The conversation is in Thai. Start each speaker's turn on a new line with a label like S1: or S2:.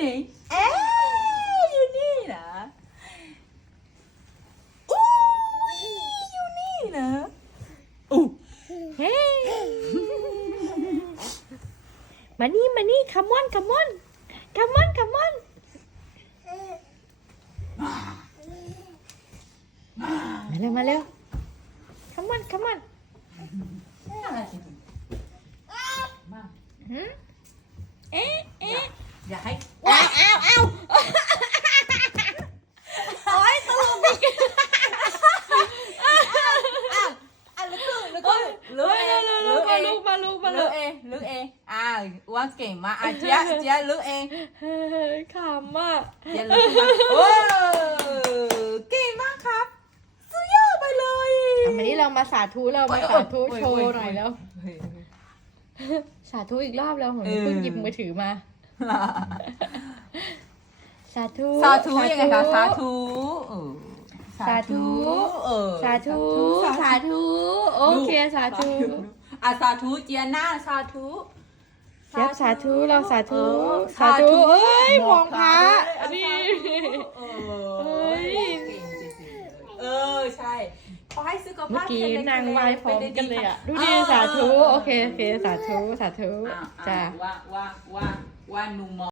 S1: นี่เอ๊ะอยู่นี่นะอู้อยู่นี่นะอู้
S2: เฮ้มานี่มานี่คัมมอนคัมมอนคัมมอนคัมมอนมาเร็วมาเร็วคัมมอนคัมมอน
S1: มา
S2: หืมเอ๊ะเอ๊ะ
S1: อย่าให้
S2: อ้าวอ้าวอ้าวโอ๊ยตลกอีก
S1: อะลึกลึกลึกเอง
S2: ลูกมาลูก มาลูกมา
S1: ลึ
S2: ลู
S1: ก
S2: ก
S1: เองลึกเองอ่าอ้วนเก่งมากอะเจี๊ยะเจี๊ยะลึกเอง
S2: เฮ้ยขำอะ
S1: เจี๊ยะลึกมากโอ้เก่งมากครับสุดยอดไปเลย
S2: เอามานี่เรามาสาธุเรามาสาธุโชว์หน่อยแล้ว
S1: เฮ้ย
S2: สาธุอีกรอบแล้วผม
S1: เออ
S2: เพิ่งหยิบมือถือมาสาธุ
S1: สาธุยังไงคะสาธุเออ
S2: สาธุ
S1: เออ
S2: สาธุ สาธุ โอเค สาธุ
S1: อะสาธุเจียน่าสาธุ
S2: เจ็บสาธุเราสาธุ
S1: เออ
S2: สาธุเอ้ยมองพระ
S1: อั
S2: นี่
S1: เอ
S2: เฮ้
S1: อยเก่งจริงๆเลยเออใช่ขอให้สุข
S2: เมื่อ
S1: ภาพ
S2: กี้
S1: แข็งแรง
S2: นางไหว้พร้อมกันเลยอะดูดิ
S1: เออ
S2: สาธุโอเคโอเคสาธุสาธุ
S1: อะอะ
S2: จ้า
S1: ว่าว่าว่าว่าหนูม